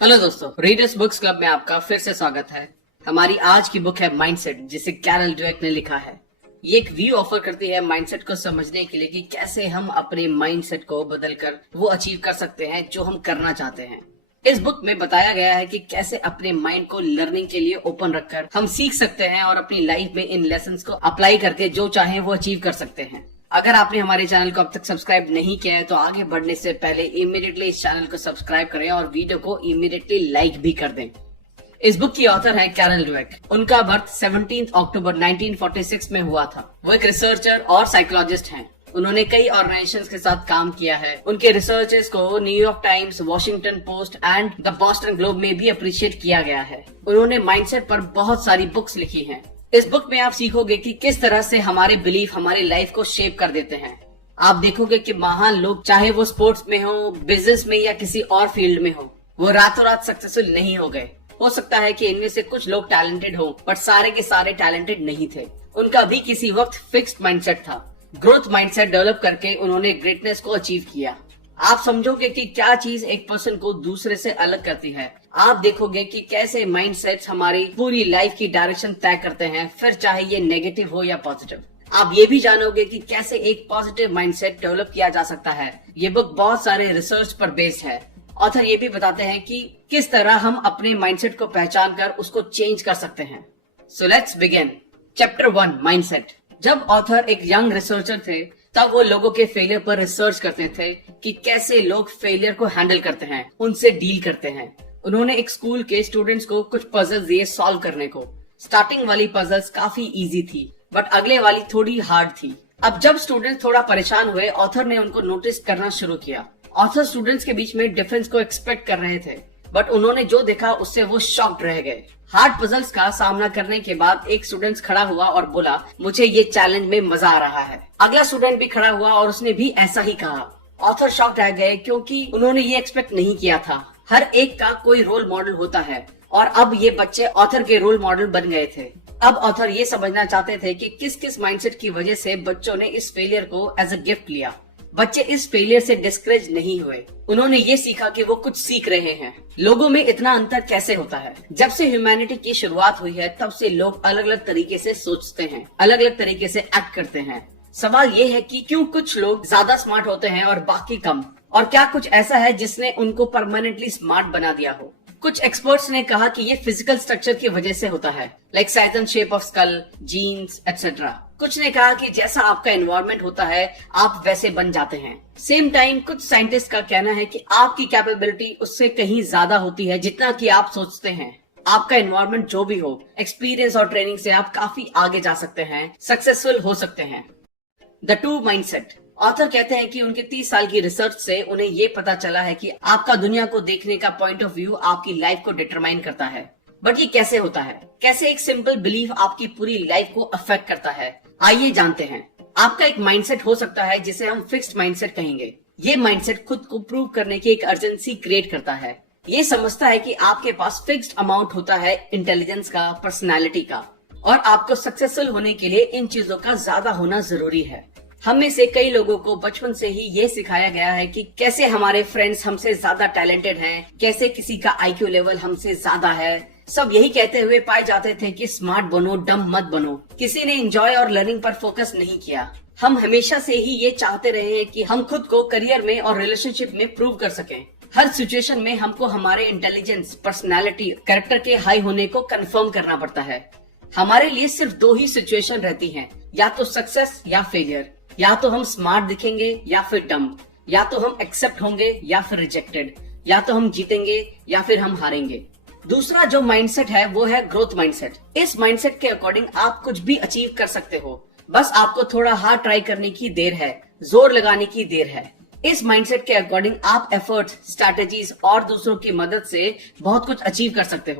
Hello दोस्तों, readers books club में आपका फिर से स्वागत है। हमारी आज की बुक है माइंडसेट, जिसे कैरल ड्वेक ने लिखा है। ये एक व्यू ऑफर करती है माइंडसेट को समझने के लिए कि कैसे हम अपने माइंडसेट को बदलकर वो अचीव कर सकते हैं जो हम करना चाहते हैं। इस बुक में बताया गया है कि कैसे अपने माइंड को लर्निंग के लिए ओपन रखकर हम सीख सकते हैं और अपनी लाइफ में इन लेसन्स को अप्लाई करके जो चाहे वो अचीव कर सकते हैं। अगर आपने हमारे चैनल को अब तक सब्सक्राइब नहीं किया है तो आगे बढ़ने से पहले इमीडिएटली इस चैनल को सब्सक्राइब करें और वीडियो को इमीडिएटली लाइक भी कर दें। इस बुक की ऑथर है कैरल ड्वेक। उनका बर्थ 17 अक्टूबर 1946 में हुआ था। वो एक रिसर्चर और साइकोलॉजिस्ट हैं। उन्होंने कई ऑर्गेनाइजेशंस के साथ काम किया है। उनके रिसर्चेस को New York times, Washington post and the Boston globe में भी अप्रिशिएट किया गया है। उन्होंने माइंडसेट पर बहुत सारी बुक्स लिखी हैं। इस बुक में आप सीखोगे कि किस तरह से हमारे बिलीफ हमारी लाइफ को शेप कर देते हैं। आप देखोगे कि महान लोग, चाहे वो स्पोर्ट्स में हो, बिजनेस में या किसी और फील्ड में हो, वो रातों रात सक्सेसफुल नहीं हो गए। हो सकता है कि इनमें से कुछ लोग टैलेंटेड हो, बट सारे के सारे टैलेंटेड नहीं थे। उनका भी किसी वक्त फिक्स्ड माइंडसेट था। ग्रोथ माइंडसेट डेवलप करके उन्होंने ग्रेटनेस को अचीव किया। आप समझोगे कि क्या चीज एक पर्सन को दूसरे से अलग करती है। आप देखोगे कि कैसे माइंडसेट्स हमारी पूरी लाइफ की डायरेक्शन तय करते हैं, फिर चाहे ये नेगेटिव हो या पॉजिटिव। आप ये भी जानोगे कि कैसे एक पॉजिटिव माइंडसेट डेवलप किया जा सकता है। ये बुक बहुत सारे रिसर्च पर बेस्ड है। ऑथर ये भी बताते हैं कि किस तरह हम अपने माइंडसेट को पहचान कर उसको चेंज कर सकते हैं। So let's begin. Chapter 1, mindset. जब ऑथर एक यंग रिसर्चर थे तब वो लोगों के फेलियर पर रिसर्च करते थे कि कैसे लोग फेलियर को हैंडल करते हैं, उनसे डील करते हैं। उन्होंने एक स्कूल के स्टूडेंट्स को कुछ पजल्स दिए सॉल्व करने को। स्टार्टिंग वाली पजल्स काफी इजी थी, बट अगले वाली थोड़ी हार्ड थी। अब जब स्टूडेंट्स थोड़ा परेशान हुए, ऑथर ने उनको नोटिस करना शुरू किया। ऑथर स्टूडेंट्स के बीच में डिफरेंस को एक्सपेक्ट कर रहे थे, बट उन्होंने जो देखा उससे वो शॉक्ड रह गए। हार्ड पजल्स का सामना करने के बाद एक स्टूडेंट खड़ा हुआ और बोला, मुझे ये चैलेंज में मजा आ रहा है। अगला स्टूडेंट भी खड़ा हुआ और उसने भी ऐसा ही कहा। ऑथर शॉक्ड रह गए क्योंकि उन्होंने ये एक्सपेक्ट नहीं किया था। हर एक का कोई रोल मॉडल होता है और अब ये बच्चे ऑथर के रोल मॉडल बन गए थे। अब ऑथर ये समझना चाहते थे कि किस किस माइंडसेट की वजह से बच्चों ने इस फेलियर को एज अ गिफ्ट लिया। बच्चे इस फेलियर से डिस्करेज नहीं हुए। उन्होंने ये सीखा कि वो कुछ सीख रहे हैं। लोगों में इतना अंतर कैसे होता है? जब से ह्यूमैनिटी की शुरुआत हुई है तब से लोग अलग अलग तरीके से सोचते हैं, अलग अलग तरीके से एक्ट करते हैं। सवाल ये है कि क्यों कुछ लोग ज्यादा स्मार्ट होते हैं और बाकी कम, और क्या कुछ ऐसा है जिसने उनको परमानेंटली स्मार्ट बना दिया हो? कुछ एक्सपर्ट्स ने कहा कि ये फिजिकल स्ट्रक्चर की वजह से होता है, like size and shape of skull, genes etcetera. कुछ ने कहा कि जैसा आपका एनवायरनमेंट होता है आप वैसे बन जाते हैं। सेम टाइम कुछ साइंटिस्ट का कहना है कि आपकी कैपेबिलिटी उससे कहीं ज्यादा होती है जितना कि आप सोचते हैं। आपका एनवायरनमेंट जो भी हो, एक्सपीरियंस और ट्रेनिंग से आप काफी आगे जा सकते हैं, सक्सेसफुल हो सकते हैं। The two mindset. ऑथर कहते हैं कि उनके 30 साल की रिसर्च से उन्हें ये पता चला है कि आपका दुनिया को देखने का पॉइंट ऑफ व्यू आपकी लाइफ को डिटरमाइन करता है। बट ये कैसे होता है? कैसे एक सिंपल बिलीफ आपकी पूरी लाइफ को अफेक्ट करता है? आइए जानते हैं। आपका एक माइंडसेट हो सकता है जिसे हम फिक्स्ड माइंडसेट कहेंगे। ये माइंडसेट खुद को प्रूव करने की एक अर्जेंसी क्रिएट करता है। ये समझता है कि आपके पास फिक्स्ड अमाउंट होता है इंटेलिजेंस का, पर्सनैलिटी का, और आपको सक्सेसफुल होने के लिए इन चीजों का ज्यादा होना जरूरी है। हम में से कई लोगों को बचपन से ही ये सिखाया गया है कि कैसे हमारे फ्रेंड्स हमसे ज्यादा टैलेंटेड हैं, कैसे किसी का आईक्यू लेवल हमसे ज्यादा है। सब यही कहते हुए पाए जाते थे कि स्मार्ट बनो, डम मत बनो। किसी ने एंजॉय और लर्निंग पर फोकस नहीं किया। हम हमेशा से ही ये चाहते रहे हैं कि हम खुद को करियर में और रिलेशनशिप में प्रूव कर सकें। हर सिचुएशन में हमको हमारे इंटेलिजेंस, पर्सनैलिटी, कैरेक्टर के हाई होने को कंफर्म करना पड़ता है। हमारे लिए सिर्फ 2 ही सिचुएशन रहती हैं, या तो सक्सेस या फेलियर। या तो हम स्मार्ट दिखेंगे या फिर डम, या तो हम एक्सेप्ट होंगे या फिर रिजेक्टेड, या तो हम जीतेंगे या फिर हम हारेंगे। दूसरा जो माइंडसेट है वो है ग्रोथ माइंडसेट। इस माइंडसेट के अकॉर्डिंग आप कुछ भी अचीव कर सकते हो, बस आपको थोड़ा हार्ड ट्राई करने की देर है, जोर लगाने की देर है। इस माइंडसेट के अकॉर्डिंग आप एफर्ट्स, स्ट्रैटेजीज और दूसरों की मदद से बहुत कुछ अचीव कर सकते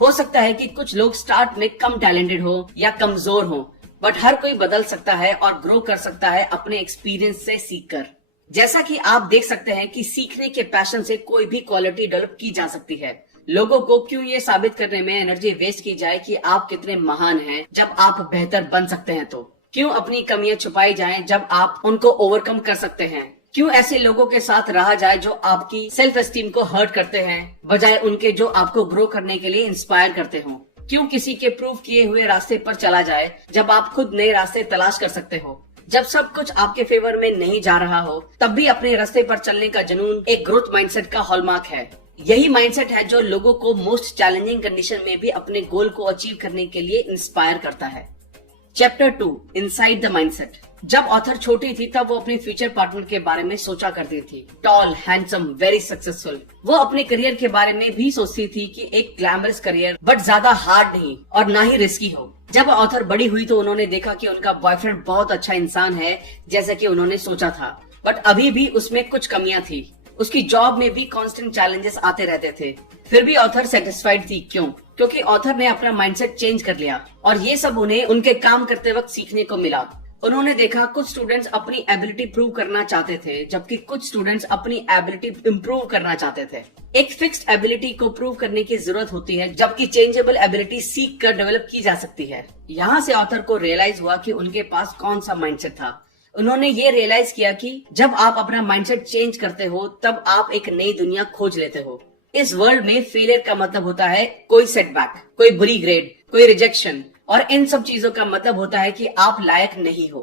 हो सकता है कि कुछ लोग स्टार्ट में कम टैलेंटेड हो या कमजोर हो, बट हर कोई बदल सकता है और ग्रो कर सकता है अपने एक्सपीरियंस से सीखकर। जैसा कि आप देख सकते हैं कि सीखने के पैशन से कोई भी क्वालिटी डेवलप की जा सकती है। लोगों को क्यों ये साबित करने में एनर्जी वेस्ट की जाए कि आप कितने महान हैं, जब आप बेहतर बन सकते हैं तो क्यों अपनी कमियां छुपाई जाएं जब आप उनको ओवरकम कर सकते हैं। क्यों ऐसे लोगों के साथ रहा जाए जो आपकी सेल्फ एस्टीम को हर्ट करते हैं बजाय उनके जो आपको ग्रो करने के लिए इंस्पायर करते हो। क्यों किसी के प्रूव किए हुए रास्ते पर चला जाए जब आप खुद नए रास्ते तलाश कर सकते हो। जब सब कुछ आपके फेवर में नहीं जा रहा हो तब भी अपने रास्ते पर चलने का जुनून एक ग्रोथ माइंडसेट का हॉलमार्क है। यही माइंडसेट है जो लोगों को मोस्ट चैलेंजिंग कंडीशन में भी अपने गोल को अचीव करने के लिए इंस्पायर करता है। Chapter 2, inside the mindset. जब ऑथर छोटी थी तब वो अपने फ्यूचर पार्टनर के बारे में सोचा करती थी। Tall, handsome, very successful. वो अपने करियर के बारे में भी सोचती थी कि एक ग्लैमरस करियर बट ज्यादा हार्ड नहीं और ना ही रिस्की हो। जब ऑथर बड़ी हुई तो उन्होंने देखा कि उनका बॉयफ्रेंड बहुत अच्छा इंसान है जैसा कि उन्होंने सोचा था, बट अभी भी उसमें कुछ कमियां थी। उसकी जॉब में भी कांस्टेंट चैलेंजेस आते रहते थे। फिर भी ऑथर सेटिस्फाइड थी। क्यों? क्योंकि ऑथर ने अपना माइंडसेट चेंज कर लिया और ये सब उन्हें उनके काम करते वक्त सीखने को मिला। उन्होंने देखा कुछ स्टूडेंट्स अपनी एबिलिटी प्रूव करना चाहते थे जबकि कुछ स्टूडेंट्स अपनी एबिलिटी इम्प्रूव करना चाहते थे। एक फिक्स्ड एबिलिटी को प्रूव करने की जरूरत होती है जबकि चेंजेबल एबिलिटी सीख कर डेवलप की जा सकती है। यहाँ से ऑथर को रियलाइज हुआ कि उनके पास कौन सा माइंडसेट था। उन्होंने ये रियलाइज किया कि जब आप अपना माइंडसेट चेंज करते हो तब आप एक नई दुनिया खोज लेते हो। इस वर्ल्ड में फेलियर का मतलब होता है कोई सेटबैक, कोई बुरी ग्रेड, कोई रिजेक्शन, और इन सब चीजों का मतलब होता है कि आप लायक नहीं हो।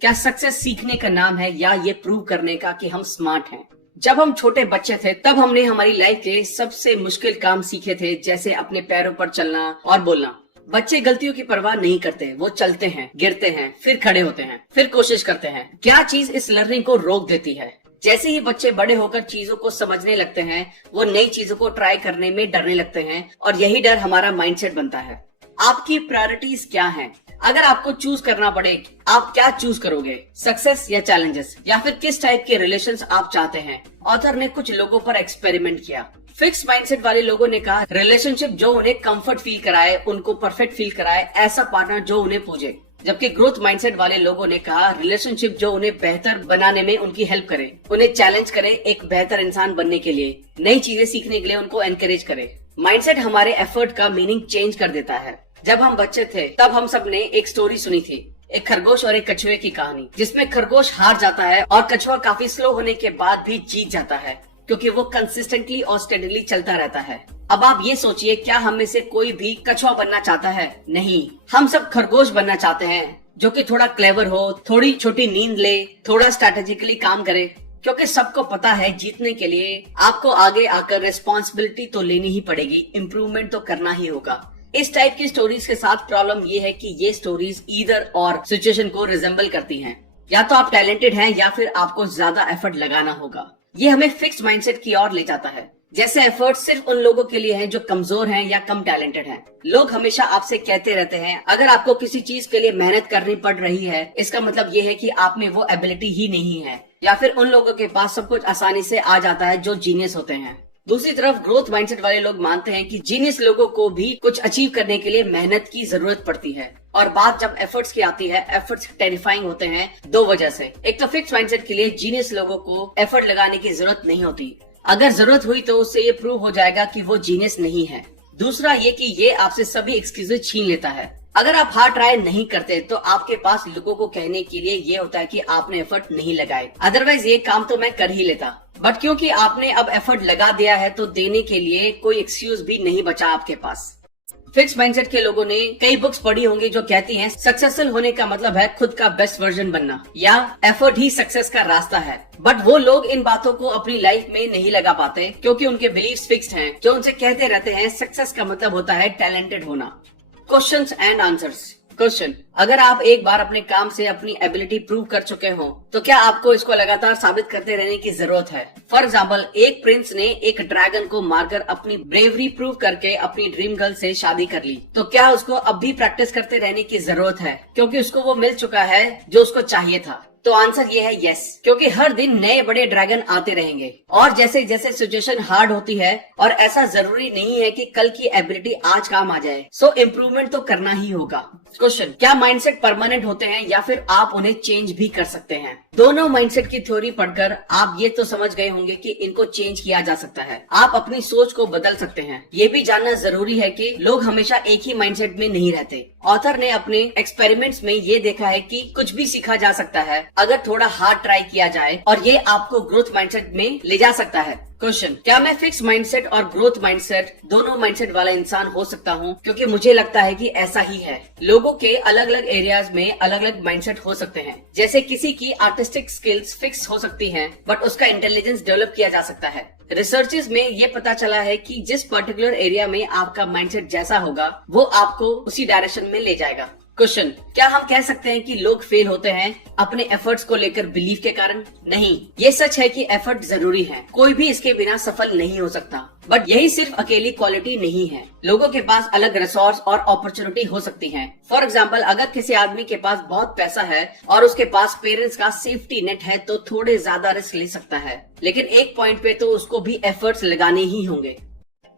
क्या सक्सेस सीखने का नाम है या ये प्रूव करने का कि हम स्मार्ट हैं? जब हम छोटे बच्चे थे तब हमने हमारी लाइफ के सबसे मुश्किल काम सीखे थे, जैसे अपने पैरों पर चलना और बोलना। बच्चे गलतियों की परवाह नहीं करते, वो चलते हैं, गिरते हैं, फिर खड़े होते हैं, फिर कोशिश करते हैं। क्या चीज इस लर्निंग को रोक देती है? जैसे ही बच्चे बड़े होकर चीजों को समझने लगते हैं वो नई चीजों को ट्राई करने में डरने लगते हैं और यही डर हमारा माइंडसेट बनता है। आपकी प्रायोरिटीज क्या हैं? अगर आपको चूज करना पड़े, आप क्या चूज करोगे? सक्सेस या चैलेंजेस, या फिर किस टाइप के रिलेशंस आप चाहते हैं? ऑथर ने कुछ लोगों पर एक्सपेरिमेंट किया। फिक्स माइंडसेट वाले लोगों ने कहा रिलेशनशिप जो उन्हें कंफर्ट फील कराए, उनको परफेक्ट फील कराए, ऐसा पार्टनर जो उन्हें पूजे। जबकि ग्रोथ माइंडसेट वाले लोगों ने कहा रिलेशनशिप जो उन्हें बेहतर बनाने में उनकी हेल्प करे, उन्हें चैलेंज करे एक बेहतर इंसान बनने के लिए, नई चीजें सीखने के लिए उनको एनकरेज करे। माइंडसेट हमारे एफर्ट का मीनिंग चेंज कर देता है। जब हम बच्चे थे तब हम सब ने एक स्टोरी सुनी थी, एक खरगोश और एक कछुए की कहानी, जिसमें खरगोश हार जाता है और कछुआ काफी स्लो होने के बाद भी जीत जाता है क्योंकि वो कंसिस्टेंटली और स्टेडीली चलता रहता है। अब आप ये सोचिए, क्या हम में से कोई भी कछुआ बनना चाहता है? नहीं, हम सब खरगोश बनना चाहते हैं जो कि थोड़ा क्लेवर हो, थोड़ी छोटी नींद ले, थोड़ा स्ट्रैटेजिकली काम करे, क्योंकि सबको पता है जीतने के लिए आपको आगे आकर रिस्पॉन्सिबिलिटी तो लेनी ही पड़ेगी, इम्प्रूवमेंट तो करना ही होगा। इस टाइप की स्टोरीज के साथ प्रॉब्लम ये है कि ये स्टोरीज ईदर और सिचुएशन को रिजेंबल करती हैं। या तो आप टैलेंटेड हैं या फिर आपको ज्यादा एफर्ट लगाना होगा। ये हमें फिक्स्ड माइंडसेट की ओर ले जाता है, जैसे एफर्ट सिर्फ उन लोगों के लिए है जो कमजोर हैं या कम टैलेंटेड हैं। लोग हमेशा आपसे कहते रहते हैं अगर आपको किसी चीज के लिए मेहनत करनी पड़ रही है इसका मतलब ये है कि आप में वो एबिलिटी ही नहीं है, या फिर उन लोगों के पास सब कुछ आसानी से आ जाता है जो जीनियस होते हैं। दूसरी तरफ ग्रोथ माइंडसेट वाले लोग मानते हैं कि जीनियस लोगों को भी कुछ अचीव करने के लिए मेहनत की जरूरत पड़ती है। और बात जब एफर्ट्स की आती है, एफर्ट्स टेरिफाइंग होते हैं दो वजह से। एक तो फिक्स माइंडसेट के लिए जीनियस लोगों को एफर्ट लगाने की जरूरत नहीं होती, अगर जरूरत हुई तो उससे ये प्रूव हो जाएगा कि वो जीनियस नहीं है। दूसरा ये कि ये आपसे सभी एक्सक्यूजेज छीन लेता है। अगर आप हार्ड ट्राई नहीं करते तो आपके पास लोगों को कहने के लिए ये होता है कि आपने एफर्ट नहीं लगाए, अदरवाइज ये काम तो मैं कर ही लेता। बट क्योंकि आपने अब एफर्ट लगा दिया है तो देने के लिए कोई एक्सक्यूज भी नहीं बचा आपके पास। फिक्स माइंडसेट के लोगों ने कई बुक्स पढ़ी होंगी जो कहती हैं सक्सेसफुल होने का मतलब है खुद का बेस्ट वर्जन बनना, या एफर्ट ही सक्सेस का रास्ता है। बट वो लोग इन बातों को अपनी लाइफ में नहीं लगा पाते क्योंकि उनके बिलीव्स फिक्स्ड हैं, जो उनसे कहते रहते हैं सक्सेस का मतलब होता है टैलेंटेड होना। Questions and answers. क्वेश्चन, अगर आप एक बार अपने काम से अपनी एबिलिटी प्रूव कर चुके हो तो क्या आपको इसको लगातार साबित करते रहने की जरूरत है? फॉर एग्जाम्पल, एक प्रिंस ने एक ड्रैगन को मारकर अपनी ब्रेवरी प्रूव करके अपनी ड्रीम गर्ल से शादी कर ली, तो क्या उसको अब भी प्रैक्टिस करते रहने की जरूरत है क्योंकि उसको वो मिल चुका है जो उसको चाहिए था? तो आंसर ये है यस, क्योंकि हर दिन नए बड़े ड्रैगन आते रहेंगे और जैसे जैसे सिचुएशन हार्ड होती है, और ऐसा जरूरी नहीं है कि कल की एबिलिटी आज काम आ जाए, सो इम्प्रूवमेंट तो करना ही होगा। क्वेश्चन, क्या माइंडसेट परमानेंट होते हैं या फिर आप उन्हें चेंज भी कर सकते हैं? दोनों माइंडसेट की थ्योरी पढ़कर आप ये तो समझ गए होंगे कि इनको चेंज किया जा सकता है। आप अपनी सोच को बदल सकते हैं। ये भी जानना जरूरी है कि लोग हमेशा एक ही माइंडसेट में नहीं रहते। ऑथर ने अपने एक्सपेरिमेंट्स में ये देखा है कि कुछ भी सीखा जा सकता है अगर थोड़ा हार्ड ट्राई किया जाए, और ये आपको ग्रोथ माइंडसेट में ले जा सकता है। क्वेश्चन, क्या मैं फिक्स माइंडसेट और ग्रोथ माइंडसेट दोनों माइंडसेट वाला इंसान हो सकता हूँ? क्योंकि मुझे लगता है कि ऐसा ही है। लोगों के अलग अलग एरियाज में अलग अलग माइंडसेट हो सकते हैं। जैसे किसी की आर्टिस्टिक स्किल्स फिक्स हो सकती हैं, बट उसका इंटेलिजेंस डेवलप किया जा सकता है। रिसर्चेस में ये पता चला है कि जिस पर्टिकुलर एरिया में आपका माइंडसेट जैसा होगा वो आपको उसी डायरेक्शन में ले जाएगा। क्वेश्चन, क्या हम कह सकते हैं कि लोग फेल होते हैं अपने एफर्ट्स को लेकर बिलीफ के कारण? नहीं, ये सच है कि एफर्ट जरूरी है। कोई भी इसके बिना सफल नहीं हो सकता। बट यही सिर्फ अकेली क्वालिटी नहीं है। लोगों के पास अलग रिसोर्स और अपॉर्चुनिटी हो सकती है। फॉर एग्जाम्पल, अगर किसी आदमी के पास बहुत पैसा है और उसके पास पेरेंट्स का सेफ्टी नेट है तो थोड़े ज्यादा रिस्क ले सकता है, लेकिन एक पॉइंट पे तो उसको भी एफर्ट्स लगाने ही होंगे।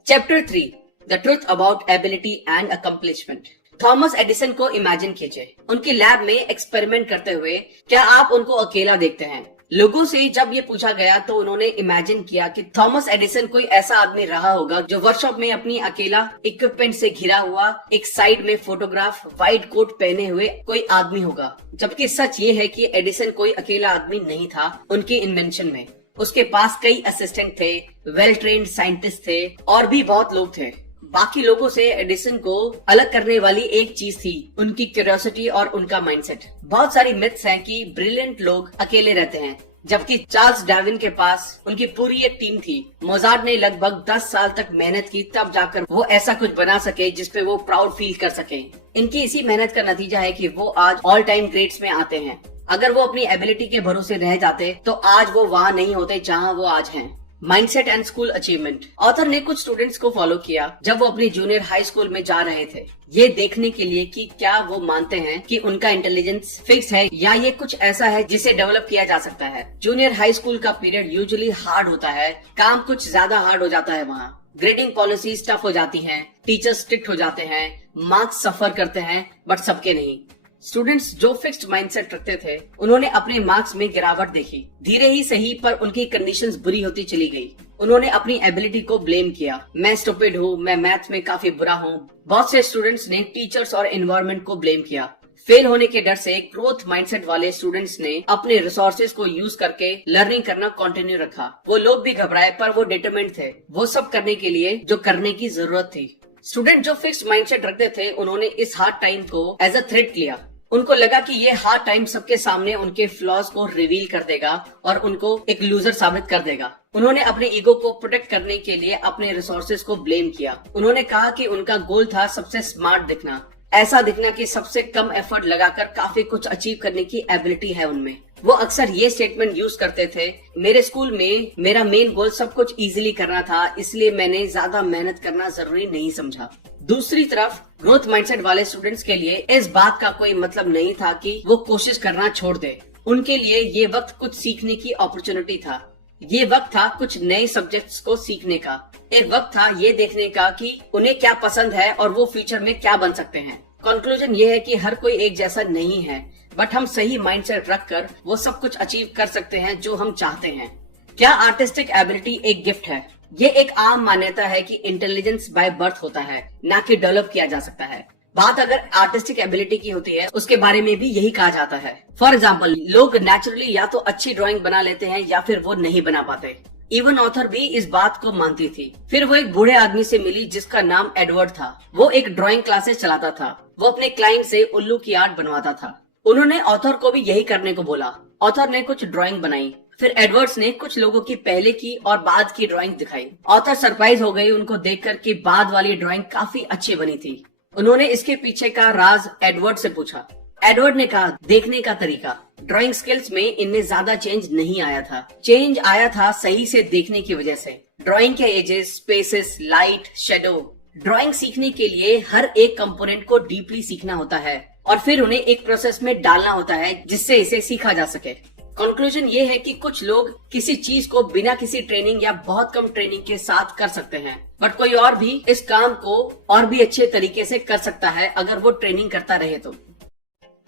Chapter 3, the truth about ability and accomplishment. Thomas Edison को इमेजिन कीजिए, उनकी लैब में एक्सपेरिमेंट करते हुए। क्या आप उनको अकेला देखते हैं? लोगों से जब ये पूछा गया तो उन्होंने इमेजिन किया कि थॉमस एडिसन कोई ऐसा आदमी रहा होगा जो वर्कशॉप में अपनी अकेला इक्विपमेंट से घिरा हुआ, एक साइड में फोटोग्राफ, व्हाइट कोट पहने हुए कोई आदमी होगा। जबकि सच ये है कि एडिसन कोई अकेला आदमी नहीं था। उनकी इन्वेंशन में उसके पास कई असिस्टेंट थे, वेल ट्रेन्ड साइंटिस्ट थे और भी बहुत लोग थे। बाकी लोगों से एडिसन को अलग करने वाली एक चीज थी, उनकी क्यूरियोसिटी और उनका माइंडसेट। बहुत सारी मिथ्स हैं कि ब्रिलियंट लोग अकेले रहते हैं, जबकि चार्ल्स डार्विन के पास उनकी पूरी एक टीम थी। मोजार्ट ने लगभग 10 साल तक मेहनत की, तब जाकर वो ऐसा कुछ बना सके जिसपे वो प्राउड फील कर सके। इनकी इसी मेहनत का नतीजा है कि वो आज ऑल टाइम ग्रेट्स में आते हैं। अगर वो अपनी एबिलिटी के भरोसे रह जाते तो आज वो वहाँ नहीं होते जहाँ वो आज हैं। Mindset and school achievement. Author ने कुछ स्टूडेंट्स को फॉलो किया जब वो अपनी जूनियर हाई स्कूल में जा रहे थे, ये देखने के लिए कि क्या वो मानते हैं कि उनका इंटेलिजेंस फिक्स है या ये कुछ ऐसा है जिसे डेवलप किया जा सकता है। जूनियर हाई स्कूल का पीरियड यूजुअली हार्ड होता है, काम कुछ ज्यादा हार्ड हो जाता है। वहाँ ग्रेडिंग पॉलिसीज टफ हो जाती हैं, टीचर्स स्ट्रिक्ट हो जाते हैं, मार्क्स सफर करते हैं, बट सबके नहीं। स्टूडेंट्स जो फिक्स्ड माइंडसेट रखते थे उन्होंने अपने मार्क्स में गिरावट देखी। धीरे ही सही, पर उनकी कंडीशंस बुरी होती चली गई। उन्होंने अपनी एबिलिटी को ब्लेम किया। मैं स्टूपिड हूँ, मैं मैथ्स में काफी बुरा हूँ। बहुत से स्टूडेंट्स ने टीचर्स और एनवायरनमेंट को ब्लेम किया। फेल होने के डर से ग्रोथ माइंडसेट वाले स्टूडेंट्स ने अपने रिसोर्सेज को यूज करके लर्निंग करना कंटिन्यू रखा। वो लोग भी घबराए, पर वो डिटरमिन्ड थे वो सब करने के लिए जो करने की जरूरत थी। स्टूडेंट जो फिक्स्ड माइंडसेट रखते थे उन्होंने इस हार्ड टाइम को एज अ थ्रेट लिया। उनको लगा कि ये हार्ड टाइम सबके सामने उनके फ्लॉज को रिवील कर देगा और उनको एक लूजर साबित कर देगा। उन्होंने अपने ईगो को प्रोटेक्ट करने के लिए अपने रिसोर्सेज को ब्लेम किया। उन्होंने कहा कि उनका गोल था सबसे स्मार्ट दिखना, ऐसा दिखना कि सबसे कम एफर्ट लगाकर काफी कुछ अचीव करने की एबिलिटी है उनमें। वो अक्सर ये स्टेटमेंट यूज करते थे, मेरे स्कूल में मेरा मेन गोल सब कुछ इजीली करना था, इसलिए मैंने ज्यादा मेहनत करना जरूरी नहीं समझा। दूसरी तरफ ग्रोथ माइंडसेट वाले स्टूडेंट्स के लिए इस बात का कोई मतलब नहीं था कि वो कोशिश करना छोड़ दे। उनके लिए ये वक्त कुछ सीखने की अपॉर्चुनिटी था। ये वक्त था कुछ नए सब्जेक्ट्स को सीखने का। एक वक्त था ये देखने का कि उन्हें क्या पसंद है और वो फ्यूचर में क्या बन सकते हैं। कंक्लूजन ये है कि हर कोई एक जैसा नहीं है, बट हम सही माइंडसेट रखकर वो सब कुछ अचीव कर सकते हैं जो हम चाहते हैं। क्या आर्टिस्टिक एबिलिटी एक गिफ्ट है? ये एक आम मान्यता है कि इंटेलिजेंस बाय बर्थ होता है, ना कि डेवलप किया जा सकता है। बात अगर आर्टिस्टिक एबिलिटी की होती है उसके बारे में भी यही कहा जाता है। फॉर एग्जाम्पल, लोग नेचुरली या तो अच्छी ड्राइंग बना लेते हैं या फिर वो नहीं बना पाते। इवन ऑथर भी इस बात को मानती थी। फिर वो एक बूढ़े आदमी से मिली जिसका नाम एडवर्ड था। वो एक ड्राइंग क्लासेस चलाता था। वो अपने क्लाइंट से उल्लू की आर्ट बनवाता था। उन्होंने ऑथर को भी यही करने को बोला। ऑथर ने कुछ ड्राइंग बनाई, फिर एडवर्ड्स ने कुछ लोगों की पहले की और बाद की ड्राइंग दिखाई। ऑथर सरप्राइज हो गई उनको देखकर कि बाद वाली ड्राइंग काफी अच्छी बनी थी। उन्होंने इसके पीछे का राज एडवर्ड से पूछा। एडवर्ड ने कहा, देखने का तरीका। ड्राइंग स्किल्स में इनमें ज्यादा चेंज नहीं आया था। चेंज आया था सही से देखने की वजह से। ड्राइंग के edges, spaces, light, shadow. Drawing सीखने के लिए हर एक कंपोनेंट को डीपली सीखना होता है और फिर उन्हें एक प्रोसेस में डालना होता है जिससे इसे सीखा जा सके। कंक्लूजन ये है कि कुछ लोग किसी चीज को बिना किसी ट्रेनिंग या बहुत कम ट्रेनिंग के साथ कर सकते हैं, बट कोई और भी इस काम को और भी अच्छे तरीके से कर सकता है अगर वो ट्रेनिंग करता रहे तो।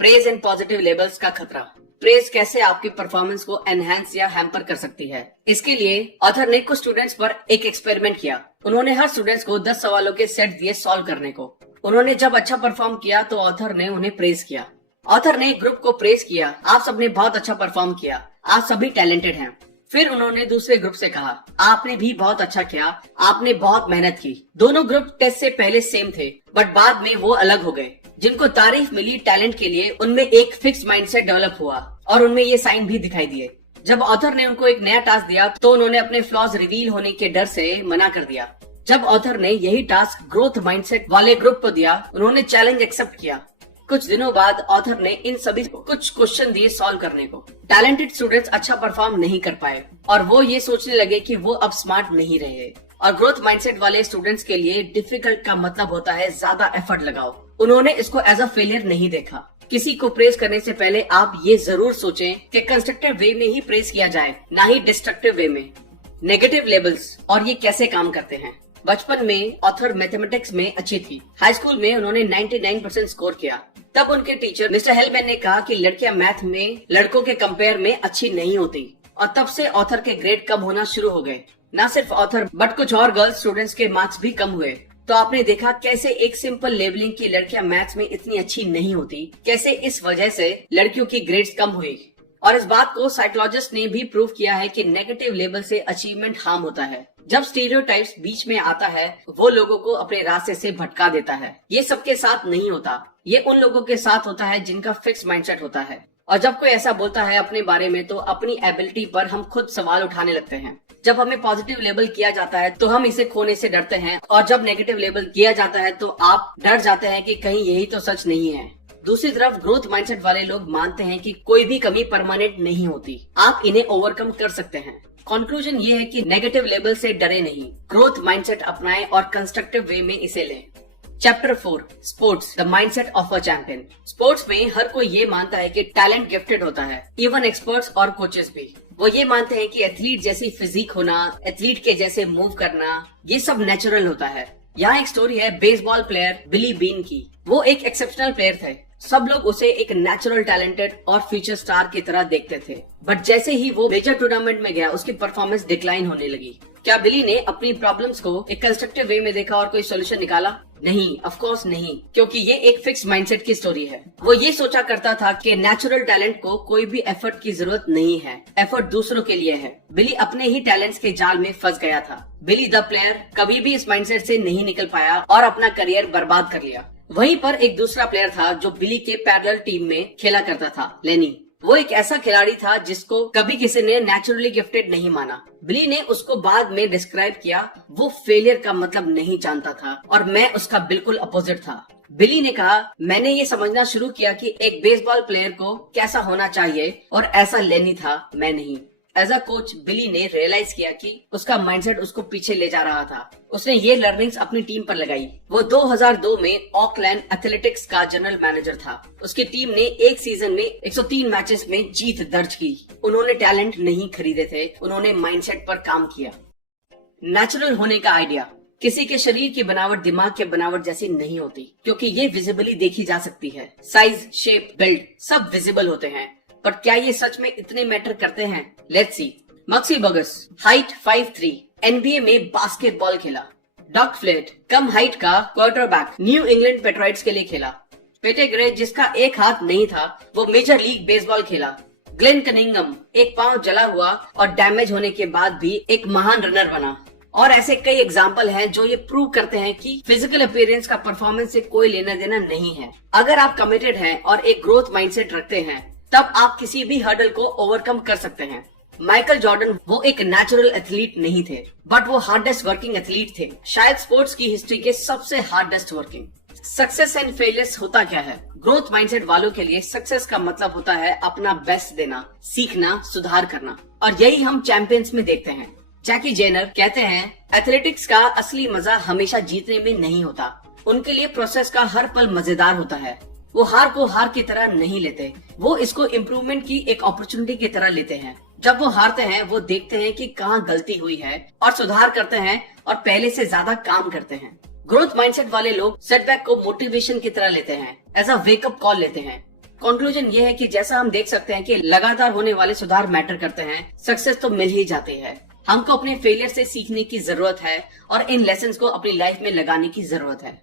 प्रेज एंड पॉजिटिव लेबल्स का खतरा। प्रेज कैसे आपकी परफॉर्मेंस को एनहांस या हैम्पर कर सकती है। इसके लिए ऑथर ने कुछ स्टूडेंट्स पर एक एक्सपेरिमेंट किया। उन्होंने हर स्टूडेंट्स को 10 सवालों के सेट दिए सॉल्व करने को। उन्होंने जब अच्छा परफॉर्म किया तो ऑथर ने उन्हें प्रेज किया। ऑथर ने ग्रुप को प्रेज किया, आप सबने बहुत अच्छा परफॉर्म किया, आप सभी टैलेंटेड हैं। फिर उन्होंने दूसरे ग्रुप से कहा, आपने भी बहुत अच्छा किया, आपने बहुत मेहनत की। दोनों ग्रुप टेस्ट से पहले सेम थे, बट बाद में वो अलग हो गए। जिनको तारीफ मिली टैलेंट के लिए, उनमें एक फिक्स माइंडसेट डेवलप हुआ और उनमें ये साइन भी दिखाई दिए। जब ऑथर ने उनको एक नया टास्क दिया तो उन्होंने अपने फ्लॉज रिवील होने के डर से मना कर दिया। जब ऑथर ने यही टास्क ग्रोथ माइंडसेट वाले ग्रुप को दिया, उन्होंने चैलेंज एक्सेप्ट किया। कुछ दिनों बाद ऑथर ने इन सभी को कुछ क्वेश्चन दिए सॉल्व करने को। टैलेंटेड स्टूडेंट्स अच्छा परफॉर्म नहीं कर पाए और वो ये सोचने लगे कि वो अब स्मार्ट नहीं रहे। और ग्रोथ माइंडसेट वाले स्टूडेंट्स के लिए डिफिकल्ट का मतलब होता है ज्यादा एफर्ट लगाओ। उन्होंने इसको एज अ फेलियर नहीं देखा। किसी को प्रेज करने से पहले आप ये जरूर सोचें कि कंस्ट्रक्टिव वे में ही प्रेज किया जाए, ना ही डिस्ट्रक्टिव वे में। नेगेटिव लेबल्स और ये कैसे काम करते हैं। बचपन में ऑथर मैथमेटिक्स में अच्छी थी। हाई स्कूल में उन्होंने 99% स्कोर किया। तब उनके टीचर मिस्टर हेलमैन ने कहा कि लड़कियां मैथ में लड़कों के कंपेयर में अच्छी नहीं होती, और तब से ऑथर के ग्रेड कम होना शुरू हो गए। न सिर्फ ऑथर बट कुछ और गर्ल्स स्टूडेंट्स के मार्क्स भी कम हुए। तो आपने देखा कैसे एक सिंपल लेबलिंग की लड़कियां मैथ्स में इतनी अच्छी नहीं होती, कैसे इस वजह से लड़कियों की ग्रेड्स कम हुई। और इस बात को साइकोलॉजिस्ट ने भी प्रूव किया है कि नेगेटिव लेबल से अचीवमेंट हार्म होता है। जब स्टीरियोटाइप्स बीच में आता है, वो लोगों को अपने रास्ते से भटका देता है। ये सबके साथ नहीं होता, ये उन लोगों के साथ होता है जिनका फिक्स माइंडसेट होता है। और जब कोई ऐसा बोलता है अपने बारे में, तो अपनी एबिलिटी पर हम खुद सवाल उठाने लगते हैं। जब हमें पॉजिटिव लेबल किया जाता है तो हम इसे खोने से डरते हैं, और जब नेगेटिव लेबल किया जाता है तो आप डर जाते हैं कि कहीं यही तो सच नहीं है। दूसरी तरफ ग्रोथ माइंडसेट वाले लोग मानते हैं कि कोई भी कमी परमानेंट नहीं होती, आप इन्हें ओवरकम कर सकते हैं। कंक्लूजन ये है कि नेगेटिव लेबल से डरे नहीं, ग्रोथ माइंडसेट अपनाएं और कंस्ट्रक्टिव वे में इसे लें। Chapter 4 sports the mindset of a champion. Sports में हर कोई ये मानता है कि टैलेंट गिफ्टेड होता है, इवन एक्सपर्ट्स और कोचेस भी। वो ये मानते हैं कि एथलीट जैसी फिजिक होना, एथलीट के जैसे मूव करना, ये सब नेचुरल होता है। यहाँ एक स्टोरी है बेसबॉल प्लेयर बिली बीन की। वो एक एक्सेप्शनल प्लेयर थे। सब लोग उसे एक नेचुरल टैलेंटेड और फ्यूचर स्टार की तरह देखते थे, बट जैसे ही वो मेजर टूर्नामेंट में गया, उसकी परफॉर्मेंस डिक्लाइन होने लगी। क्या बिली ने अपनी प्रॉब्लम्स को एक कंस्ट्रक्टिव वे में देखा और कोई सोल्यूशन निकाला? नहीं, ऑफ कोर्स नहीं, क्योंकि ये एक फिक्स माइंडसेट की स्टोरी है। वो ये सोचा करता था कि नेचुरल टैलेंट को कोई भी एफर्ट की जरूरत नहीं है, एफर्ट दूसरों के लिए है। बिली अपने ही टैलेंट्स के जाल में फंस गया था। बिली द प्लेयर कभी भी इस माइंडसेट से नहीं निकल पाया और अपना करियर बर्बाद कर लिया। वहीं पर एक दूसरा प्लेयर था जो बिली के पैरेलल टीम में खेला करता था, लेनी। वो एक ऐसा खिलाड़ी था जिसको कभी किसी ने नेचुरली गिफ्टेड नहीं माना। बिली ने उसको बाद में डिस्क्राइब किया, वो फेलियर का मतलब नहीं जानता था और मैं उसका बिल्कुल अपोजिट था। बिली ने कहा, मैंने ये समझना शुरू किया कि एक बेसबॉल प्लेयर को कैसा होना चाहिए और ऐसा लेनी था, मैं नहीं। एज अ कोच बिली ने रियलाइज किया कि उसका माइंडसेट उसको पीछे ले जा रहा था। उसने ये लर्निंग्स अपनी टीम पर लगाई। वो 2002 में ऑकलैंड एथलेटिक्स का जनरल मैनेजर था। उसकी टीम ने एक सीजन में 103 मैचेस में जीत दर्ज की। उन्होंने टैलेंट नहीं खरीदे थे, उन्होंने माइंडसेट पर काम किया। नेचुरल होने का आइडिया। किसी के शरीर की बनावट दिमाग के बनावट जैसी नहीं होती, क्योंकि ये विजिबली देखी जा सकती है। साइज, शेप, बिल्ड सब विजिबल होते हैं, पर क्या ये सच में इतने मैटर करते हैं? Let's see. Maksi Burgess, height 5'3", NBA में बास्केटबॉल खेला। डॉग फ्लेट, कम हाइट का क्वार्टरबैक, न्यू इंग्लैंड पेट्रॉइट्स के लिए खेला। पेटेग्रे, जिसका एक हाथ नहीं था, वो मेजर लीग बेसबॉल खेला। ग्लेन कनिंगम, एक पांव जला हुआ और डैमेज होने के बाद भी एक महान रनर बना। और ऐसे कई एग्जाम्पल हैं जो ये प्रूव करते हैं कि फिजिकल अपीयरेंस का परफॉर्मेंस से कोई लेना देना नहीं है। अगर आप कमिटेड हैं और एक ग्रोथ माइंडसेट रखते हैं, तब आप किसी भी हर्डल को ओवरकम कर सकते हैं। माइकल जॉर्डन वो एक नेचुरल एथलीट नहीं थे, बट वो हार्डेस्ट वर्किंग एथलीट थे, शायद स्पोर्ट्स की हिस्ट्री के सबसे hardest working. Success and failures होता क्या है? ग्रोथ माइंडसेट वालों के लिए सक्सेस का मतलब होता है अपना बेस्ट देना, सीखना, सुधार करना, और यही हम चैंपियंस में देखते हैं। जैकी जेनर कहते हैं, एथलेटिक्स का असली मजा हमेशा जीतने में नहीं होता, उनके लिए प्रोसेस का हर पल मजेदार होता है। वो हार को हार की तरह नहीं लेते, वो इसको इम्प्रूवमेंट की एक अपॉर्चुनिटी की तरह लेते हैं। जब वो हारते हैं वो देखते हैं कि कहाँ गलती हुई है और सुधार करते हैं और पहले से ज्यादा काम करते हैं। ग्रोथ माइंडसेट वाले लोग सेटबैक को मोटिवेशन की तरह लेते हैं, एज अ वेकअप कॉल लेते हैं। कंक्लूजन ये है कि जैसा हम देख सकते हैं कि लगातार होने वाले सुधार मैटर करते हैं, सक्सेस तो मिल ही जाती है। हमको अपने फेलियर से सीखने की जरूरत है और इन लेसन्स को अपनी लाइफ में लगाने की जरूरत है।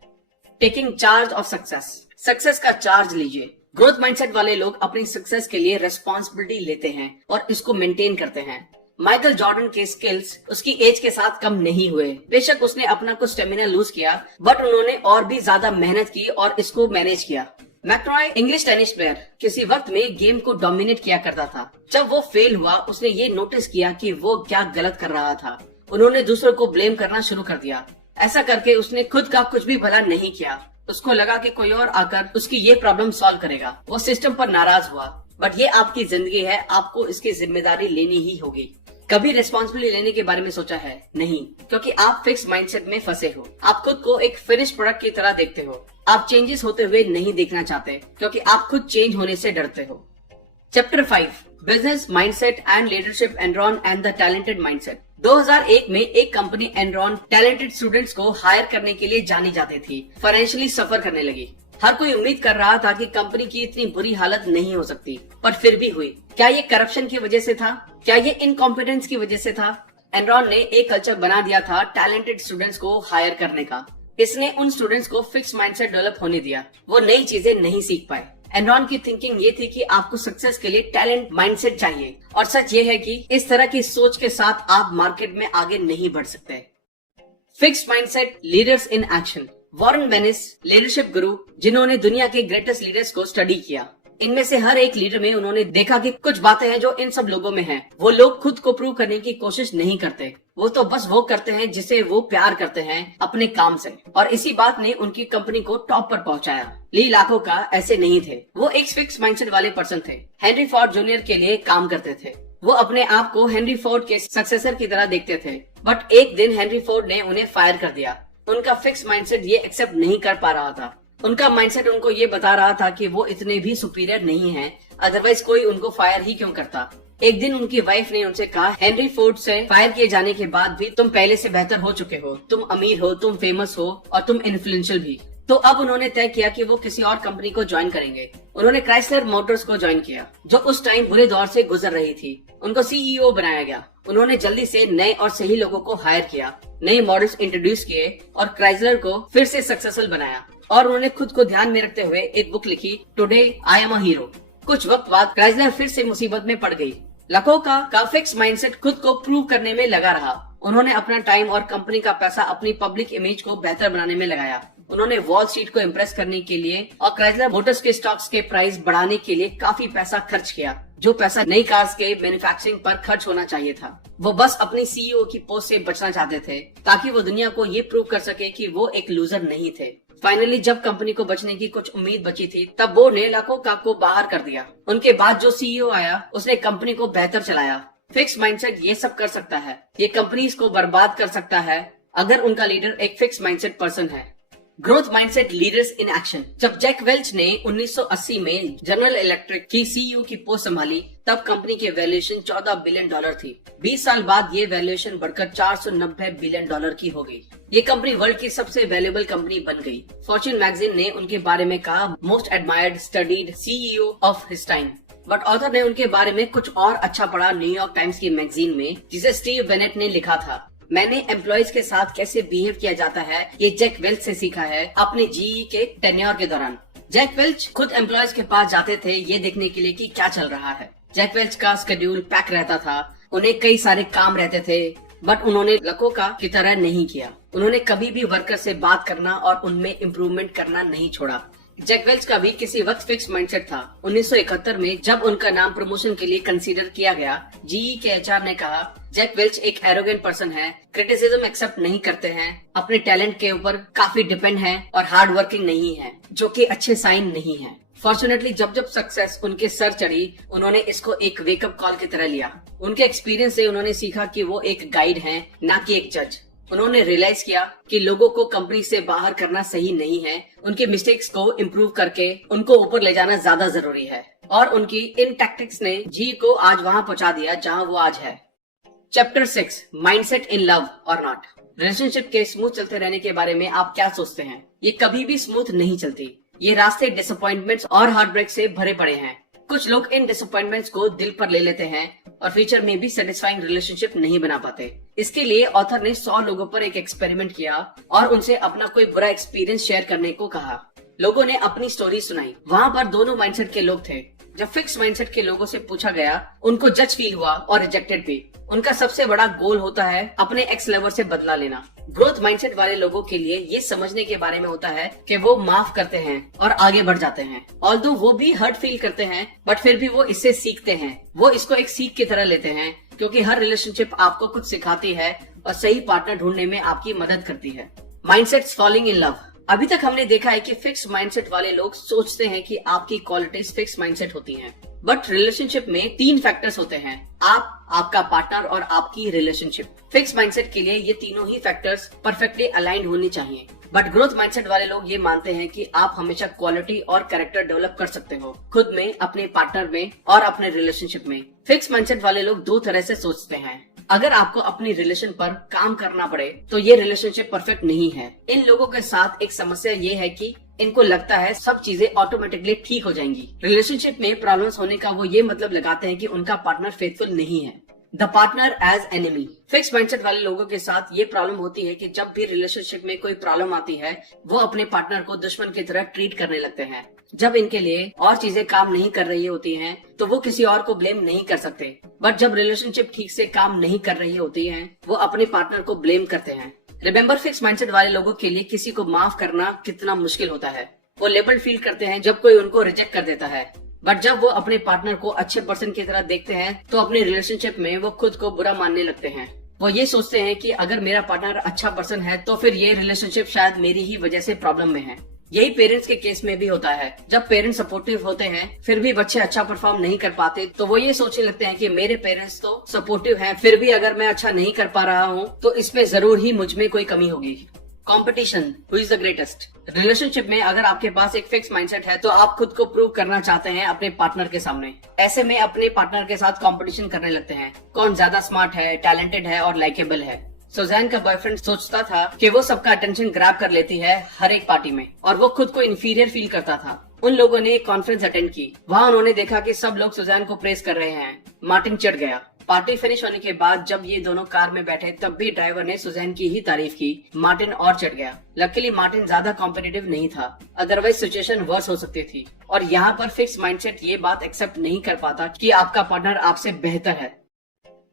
टेकिंग चार्ज ऑफ सक्सेस का चार्ज लीजिए। ग्रोथ माइंडसेट वाले लोग अपनी सक्सेस के लिए रेस्पॉन्सिबिलिटी लेते हैं और इसको मेंटेन करते हैं। माइकल जॉर्डन के स्किल्स उसकी एज के साथ कम नहीं हुए। बेशक उसने अपना कुछ स्टेमिना लूज किया, बट उन्होंने और भी ज्यादा मेहनत की और इसको मैनेज किया। मैकट्रॉय इंग्लिश टेनिस प्लेयर किसी वक्त में गेम को डोमिनेट किया करता था। जब वो फेल हुआ उसने ये नोटिस किया कि वो क्या गलत कर रहा था। उन्होंने दूसरों को ब्लेम करना शुरू कर दिया। ऐसा करके उसने खुद का कुछ भी भला नहीं किया। उसको लगा कि कोई और आकर उसकी ये प्रॉब्लम सॉल्व करेगा। वो सिस्टम पर नाराज हुआ। बट ये आपकी जिंदगी है, आपको इसकी जिम्मेदारी लेनी ही होगी। कभी रिस्पॉन्सिबिलिटी लेने के बारे में सोचा है? नहीं, क्योंकि आप फिक्स माइंडसेट में फंसे हो। आप खुद को एक फिनिश प्रोडक्ट की तरह देखते हो। आप चेंजेस होते हुए नहीं देखना चाहते क्योंकि आप खुद चेंज होने से डरते हो। Chapter 5 business mindset and leadership, Enron and the talented mindset. 2001 में एक कंपनी एनरॉन टैलेंटेड स्टूडेंट्स को हायर करने के लिए जानी जाती थी। फाइनेंशियली सफर करने लगी। हर कोई उम्मीद कर रहा था कि कंपनी की इतनी बुरी हालत नहीं हो सकती, पर फिर भी हुई। क्या ये करप्शन की वजह से था? क्या ये इनकॉम्पिटेंस की वजह से था? एनरॉन ने एक कल्चर बना दिया था टैलेंटेड स्टूडेंट्स को हायर करने का। इसने उन स्टूडेंट्स को फिक्स माइंडसेट डेवलप होने दिया। वो नई चीजें नहीं सीख पाए। एनरॉन की थिंकिंग ये थी कि आपको सक्सेस के लिए टैलेंट माइंडसेट चाहिए, और सच ये है कि इस तरह की सोच के साथ आप मार्केट में आगे नहीं बढ़ सकते। Fixed mindset leaders in action. Warren Bennis leadership guru, जिन्होंने दुनिया के ग्रेटेस्ट लीडर्स को स्टडी किया। इनमें से हर एक लीडर में उन्होंने देखा कि कुछ बातें हैं जो इन सब लोगों में हैं। वो लोग खुद को प्रूव करने की कोशिश नहीं करते। वो तो बस वो करते हैं जिसे वो प्यार करते हैं अपने काम से, और इसी बात ने उनकी कंपनी को टॉप पर पहुंचाया। ली लाखों का ऐसे नहीं थे। वो एक फिक्स माइंडसेट वाले पर्सन थे। हेनरी फोर्ड जूनियर के लिए काम करते थे। वो अपने आप को हेनरी फोर्ड के सक्सेसर की तरह देखते थे। बट एक दिन हेनरी फोर्ड ने उन्हें फायर कर दिया। उनका फिक्स माइंडसेट ये एक्सेप्ट नहीं कर पा रहा था। उनका माइंडसेट उनको ये बता रहा था कि वो इतने भी सुपीरियर नहीं हैं, अदरवाइज कोई उनको फायर ही क्यों करता। एक दिन उनकी वाइफ ने उनसे कहा, हेनरी फोर्ड से फायर किए जाने के बाद भी तुम पहले से बेहतर हो चुके हो। तुम अमीर हो, तुम फेमस हो और तुम इन्फ्लुएंशियल भी। तो अब उन्होंने तय किया कि वो किसी और कंपनी को ज्वाइन करेंगे। उन्होंने क्राइसलर मोटर्स को ज्वाइन किया, जो उस टाइम बुरे दौर से गुजर रही थी। उनको सीईओ बनाया गया। उन्होंने जल्दी से नए और सही लोगों को हायर किया, नए मॉडल्स इंट्रोड्यूस किए और क्राइसलर को फिर से सक्सेसफुल बनाया। और उन्होंने खुद को ध्यान में रखते हुए एक बुक लिखी, today I am a hero. कुछ वक्त बाद क्राइसलर फिर से मुसीबत में पड़ गई। लकोका का फिक्स माइंडसेट खुद को प्रूव करने में लगा रहा। उन्होंने अपना टाइम और कंपनी का पैसा अपनी पब्लिक इमेज को बेहतर बनाने में लगाया। उन्होंने वॉल स्ट्रीट को इम्प्रेस करने के लिए और क्राइसलर मोटर्स के स्टॉक्स के प्राइस बढ़ाने के लिए काफी पैसा खर्च किया, जो पैसा नई कार्स के मैन्युफैक्चरिंग पर खर्च होना चाहिए था। वो बस अपनी सीईओ की पोस्ट से बचना चाहते थे, ताकि वो दुनिया को ये प्रूव कर सके कि वो एक लूजर नहीं थे। फाइनली जब कंपनी को बचने की कुछ उम्मीद बची थी, तब वो ने लकोका को बाहर कर दिया। उनके बाद जो सीईओ आया, उसने कंपनी को बेहतर चलाया। फिक्स माइंडसेट ये सब कर सकता है। ये कंपनीज को बर्बाद कर सकता है अगर उनका लीडर एक फिक्स माइंडसेट पर्सन है। Growth mindset leaders in action. जब जैक वेल्च ने 1980 में जनरल इलेक्ट्रिक की सीईओ की पोस्ट संभाली, तब कंपनी की वैल्यूएशन $14 बिलियन थी। 20 साल बाद ये वैल्यूएशन बढ़कर $490 बिलियन की हो गई। ये कंपनी वर्ल्ड की सबसे वैल्यूएबल कंपनी बन गई। फॉर्च्यून मैगजीन ने उनके बारे में कहा, most admired studied CEO of his time. But author ने उनके बारे में कुछ और अच्छा पढ़ा न्यूयॉर्क टाइम्स की मैगजीन में, जिसे स्टीव बेनेट ने लिखा था। मैंने एम्प्लॉयज के साथ कैसे बिहेव किया जाता है, ये जैक वेल्च से सीखा है अपने जीई के टेन्योर के दौरान। जैक वेल्च खुद एम्प्लॉयज के पास जाते थे ये देखने के लिए कि क्या चल रहा है। जैक वेल्च का शेड्यूल पैक रहता था, उन्हें कई सारे काम रहते थे, बट उन्होंने लकोका की तरह नहीं किया। उन्होंने कभी भी वर्कर से बात करना और उनमें इम्प्रूवमेंट करना नहीं छोड़ा। जैक वेल्च का भी किसी वक्त फिक्स माइंडसेट था। 1971 में जब उनका नाम प्रमोशन के लिए कंसीडर किया गया, जीई के एचआर ने कहा, जैक वेल्च एक एरोगेंट पर्सन है, क्रिटिसिज्म एक्सेप्ट नहीं करते हैं, अपने टैलेंट के ऊपर काफी डिपेंड है और हार्ड वर्किंग नहीं है, जो कि अच्छे साइन नहीं है। फॉर्चुनेटली जब जब सक्सेस उनके सर चढ़ी, उन्होंने इसको एक वेकअप कॉल की तरह लिया। उनके एक्सपीरियंस से उन्होंने सीखा कि वो एक गाइड हैं, ना कि एक जज। उन्होंने रियलाइज किया कि लोगों को कंपनी से बाहर करना सही नहीं है, उनके मिस्टेक्स को इम्प्रूव करके उनको ऊपर ले जाना ज्यादा जरूरी है। और उनकी इन टैक्टिक्स ने जी को आज वहां पहुंचा दिया जहां वो आज है। चैप्टर 6, माइंडसेट इन लव और नॉट। रिलेशनशिप के स्मूथ चलते रहने के बारे में आप क्या सोचते हैं? ये कभी भी स्मूथ नहीं चलती। ये रास्ते डिसअपॉइंटमेंट्स और हार्ट ब्रेक से भरे पड़े हैं। कुछ लोग इन डिसअपॉइंटमेंट्स को दिल पर ले लेते हैं और फ्यूचर में भी सेटिस्फाइंग रिलेशनशिप नहीं बना पाते। इसके लिए ऑथर ने 100 लोगों पर एक एक्सपेरिमेंट किया और उनसे अपना कोई बुरा एक्सपीरियंस शेयर करने को कहा। लोगों ने अपनी स्टोरी सुनाई। वहाँ पर दोनों माइंडसेट के लोग थे। जब फिक्स माइंडसेट के लोगों से पूछा गया, उनको जज फील हुआ और रिजेक्टेड भी। उनका सबसे बड़ा गोल होता है अपने एक्स लवर से बदला लेना। ग्रोथ माइंडसेट वाले लोगों के लिए ये समझने के बारे में होता है कि वो माफ करते हैं और आगे बढ़ जाते हैं। ऑल्दो वो भी हर्ट फील करते हैं, बट फिर भी वो इससे सीखते हैं। वो इसको एक सीख की तरह लेते हैं, क्योंकि हर रिलेशनशिप आपको कुछ सिखाती है और सही पार्टनर ढूंढने में आपकी मदद करती है। Mindsets falling in love. अभी तक हमने देखा है कि फिक्स माइंडसेट वाले लोग सोचते हैं कि आपकी क्वालिटीज फिक्स माइंडसेट होती हैं, बट रिलेशनशिप में 3 फैक्टर्स होते हैं: आप, आपका पार्टनर और आपकी रिलेशनशिप। फिक्स माइंडसेट के लिए ये तीनों ही फैक्टर्स परफेक्टली अलाइंड होनी चाहिए। बट ग्रोथ माइंडसेट वाले लोग ये मानते हैं कि आप हमेशा क्वालिटी और कैरेक्टर डेवलप कर सकते हो, खुद में, अपने पार्टनर में और अपने रिलेशनशिप में। फिक्स माइंडसेट वाले लोग 2 तरह से सोचते हैं। अगर आपको अपनी रिलेशन पर काम करना पड़े तो ये रिलेशनशिप परफेक्ट नहीं है। इन लोगों के साथ एक समस्या ये है कि इनको लगता है सब चीजें ऑटोमेटिकली ठीक हो जाएंगी। रिलेशनशिप में प्रॉब्लम्स होने का वो ये मतलब लगाते हैं कि उनका पार्टनर फेथफुल नहीं है। The partner as enemy. Fixed mindset वाले लोगों के साथ ये प्रॉब्लम होती है कि जब भी रिलेशनशिप में कोई प्रॉब्लम आती है, वो अपने पार्टनर को दुश्मन की तरह ट्रीट करने लगते हैं। जब इनके लिए और चीजें काम नहीं कर रही होती हैं, तो वो किसी और को ब्लेम नहीं कर सकते। बट जब रिलेशनशिप ठीक से काम नहीं कर रही होती है, वो अपने पार्टनर को ब्लेम करते हैं। रिमेम्बर, फिक्स माइंडसेट वाले लोगों के लिए किसी को माफ करना कितना मुश्किल होता है। वो लेबल फील करते हैं जब कोई उनको रिजेक्ट कर देता है, बट जब वो अपने पार्टनर को अच्छे पर्सन की तरह देखते हैं तो अपनी रिलेशनशिप में वो खुद को बुरा मानने लगते हैं। वो ये सोचते हैं कि अगर मेरा पार्टनर अच्छा पर्सन है तो फिर ये रिलेशनशिप शायद मेरी ही वजह से प्रॉब्लम में है। यही पेरेंट्स के केस में भी होता है। जब पेरेंट्स सपोर्टिव होते हैं फिर भी बच्चे अच्छा परफॉर्म नहीं कर पाते, तो वो ये सोचने लगते हैं कि मेरे पेरेंट्स तो सपोर्टिव हैं, फिर भी अगर मैं अच्छा नहीं कर पा रहा हूँ तो इसमें जरूर ही मुझ में कोई कमी होगी। Competition, who is the greatest. Relationship में अगर आपके पास एक फिक्स माइंडसेट है तो आप खुद को प्रूव करना चाहते हैं अपने पार्टनर के सामने। ऐसे में अपने पार्टनर के साथ कंपटीशन करने लगते हैं, कौन ज्यादा स्मार्ट है, टैलेंटेड है और लाइकेबल है। सुजैन का बॉयफ्रेंड सोचता था कि वो सबका अटेंशन ग्रैब कर लेती है हर एक पार्टी में, और वो खुद को इंफीरियर फील करता था। उन लोगों ने एक कॉन्फ्रेंस अटेंड की। वहाँ उन्होंने देखा कि सब लोग सुजैन को प्रेज कर रहे हैं। मार्टिन चिढ़ गया। पार्टी फिनिश होने के बाद जब ये दोनों कार में बैठे तब भी ड्राइवर ने सुजैन की ही तारीफ की। मार्टिन और चिढ़ गया। लकीली मार्टिन ज्यादा कॉम्पिटिटिव नहीं था, अदरवाइज सिचुएशन वर्स हो सकती थी। और यहाँ पर फिक्स माइंडसेट ये बात एक्सेप्ट नहीं कर पाता कि आपका पार्टनर आपसे बेहतर है।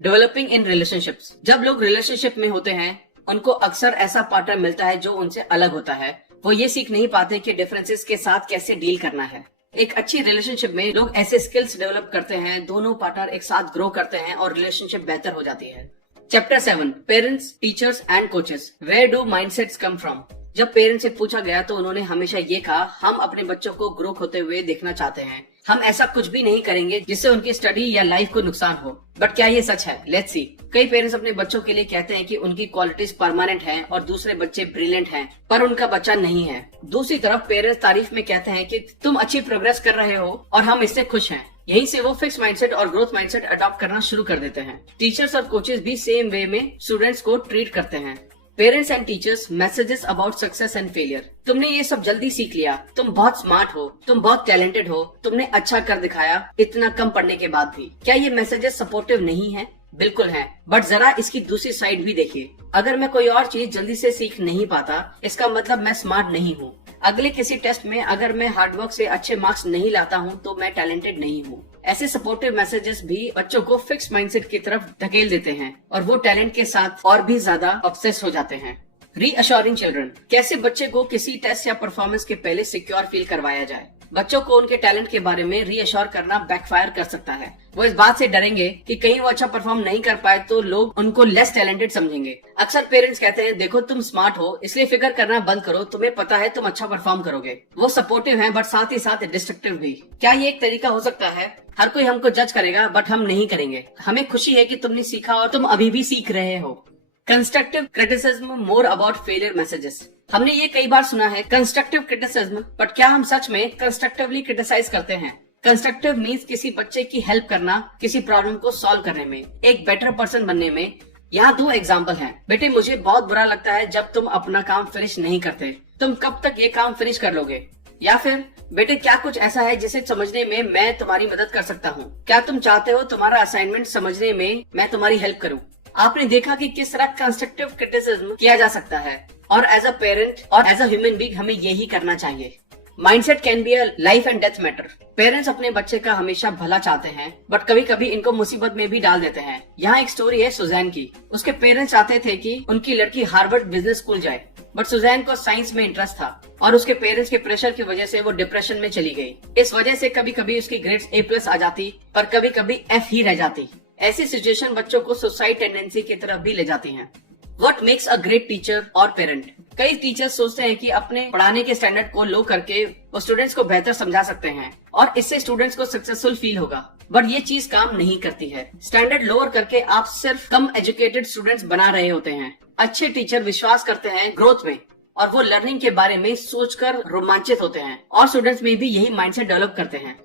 Developing in relationships. जब लोग रिलेशनशिप में होते हैं उनको अक्सर ऐसा पार्टनर मिलता है जो उनसे अलग होता है। वो ये सीख नहीं पाते कि डिफरेंसेस के साथ कैसे डील करना है। एक अच्छी रिलेशनशिप में लोग ऐसे स्किल्स डेवलप करते हैं, दोनों पार्टनर एक साथ ग्रो करते हैं और रिलेशनशिप बेहतर हो जाती है। Chapter 7, parents, teachers and coaches. Where do mindsets come from. जब पेरेंट्स से पूछा गया तो उन्होंने हमेशा ये कहा, हम अपने बच्चों को ग्रो होते हुए देखना चाहते हैं। हम ऐसा कुछ भी नहीं करेंगे जिससे उनकी स्टडी या लाइफ को नुकसान हो। बट क्या ये सच है? Let's see. कई पेरेंट्स अपने बच्चों के लिए कहते हैं कि उनकी क्वालिटीज परमानेंट हैं और दूसरे बच्चे ब्रिलियंट हैं, पर उनका बच्चा नहीं है। दूसरी तरफ पेरेंट्स तारीफ में कहते हैं कि तुम अच्छी प्रोग्रेस कर रहे हो और हम इससे खुश हैं। यहीं से वो फिक्स माइंडसेट और ग्रोथ माइंडसेट अडॉप्ट करना शुरू कर देते हैं। टीचर्स और कोचेस भी सेम वे में स्टूडेंट्स को ट्रीट करते हैं। Parents and teachers, messages about success and failure. तुमने ये सब जल्दी सीख लिया, तुम बहुत स्मार्ट हो, तुम बहुत टैलेंटेड हो, तुमने अच्छा कर दिखाया इतना कम पढ़ने के बाद भी। क्या ये मैसेजेस सपोर्टिव नहीं है? बिल्कुल है, बट जरा इसकी दूसरी साइड भी देखिए। अगर मैं कोई और चीज जल्दी से सीख नहीं पाता, इसका मतलब मैं स्मार्ट नहीं हूँ। अगले किसी टेस्ट में अगर मैं हार्डवर्क से अच्छे मार्क्स नहीं लाता हूँ तो मैं टैलेंटेड नहीं हूँ। ऐसे सपोर्टिव मैसेजेस भी बच्चों को फिक्स माइंडसेट की तरफ धकेल देते हैं और वो टैलेंट के साथ और भी ज्यादा ऑब्सेस हो जाते हैं। Reassuring children. कैसे बच्चे को किसी टेस्ट या परफॉर्मेंस के पहले सिक्योर फील करवाया जाए। बच्चों को उनके टैलेंट के बारे में रीअश्योर करना बैकफायर कर सकता है। वो इस बात से डरेंगे कि कहीं वो अच्छा परफॉर्म नहीं कर पाए तो लोग उनको लेस टैलेंटेड समझेंगे। अक्सर पेरेंट्स कहते हैं, देखो तुम स्मार्ट हो इसलिए फिक्र करना बंद करो, तुम्हें पता है तुम अच्छा परफॉर्म करोगे। वो सपोर्टिव हैं बट साथ ही साथ डिस्ट्रक्टिव भी। क्या ये एक तरीका हो सकता है? हर कोई हमको जज करेगा बट हम नहीं करेंगे। हमें खुशी है कि तुमने सीखा और तुम अभी भी सीख रहे हो। Constructive criticism more about failure messages. हमने ये कई बार सुना है कंस्ट्रक्टिव क्रिटिसिज्म, बट क्या हम सच में कंस्ट्रक्टिवली क्रिटिसाइज करते हैं? कंस्ट्रक्टिव मीन्स किसी बच्चे की हेल्प करना, किसी प्रॉब्लम को सॉल्व करने में, एक बेटर पर्सन बनने में। यहाँ 2 एग्जाम्पल हैं। बेटे, मुझे बहुत बुरा लगता है जब तुम अपना काम फिनिश नहीं करते। तुम कब तक ये काम फिनिश कर लोगे? या फिर बेटे, क्या कुछ ऐसा है जिसे समझने में मैं तुम्हारी मदद कर सकता हूँ? क्या तुम चाहते हो तुम्हारा असाइनमेंट समझने में मैं तुम्हारी हेल्प करूँ? आपने देखा कि किस तरह कंस्ट्रक्टिव क्रिटिसिज्म किया जा सकता है, और एज अ पेरेंट और एज अ ह्यूमन बीइंग हमें यही करना चाहिए। Mindset can be a life and death matter. Parents अपने बच्चे का हमेशा भला चाहते हैं, बट कभी कभी इनको मुसीबत में भी डाल देते हैं। यहाँ एक स्टोरी है सुजैन की। उसके पेरेंट्स चाहते थे कि उनकी लड़की हार्वर्ड बिजनेस स्कूल जाए, बट सुजैन को साइंस में इंटरेस्ट था और उसके पेरेंट्स के प्रेशर की वजह से वो डिप्रेशन में चली गई। इस वजह से कभी कभी उसकी ग्रेड्स A+ आ जाती, पर कभी कभी F ही रह जाती। ऐसी सिचुएशन बच्चों को सुसाइड टेंडेंसी की तरफ भी ले जाती हैं। What makes a great teacher और पेरेंट? कई टीचर्स सोचते हैं कि अपने पढ़ाने के स्टैंडर्ड को लो करके वो स्टूडेंट्स को बेहतर समझा सकते हैं और इससे स्टूडेंट्स को सक्सेसफुल फील होगा, बट ये चीज काम नहीं करती है। स्टैंडर्ड लोअर करके आप सिर्फ कम एजुकेटेड स्टूडेंट्स बना रहे होते हैं। अच्छे टीचर विश्वास करते हैं ग्रोथ में और वो लर्निंग के बारे में सोचकर रोमांचित होते हैं और स्टूडेंट्स में भी यही माइंडसेट डेवलप करते हैं।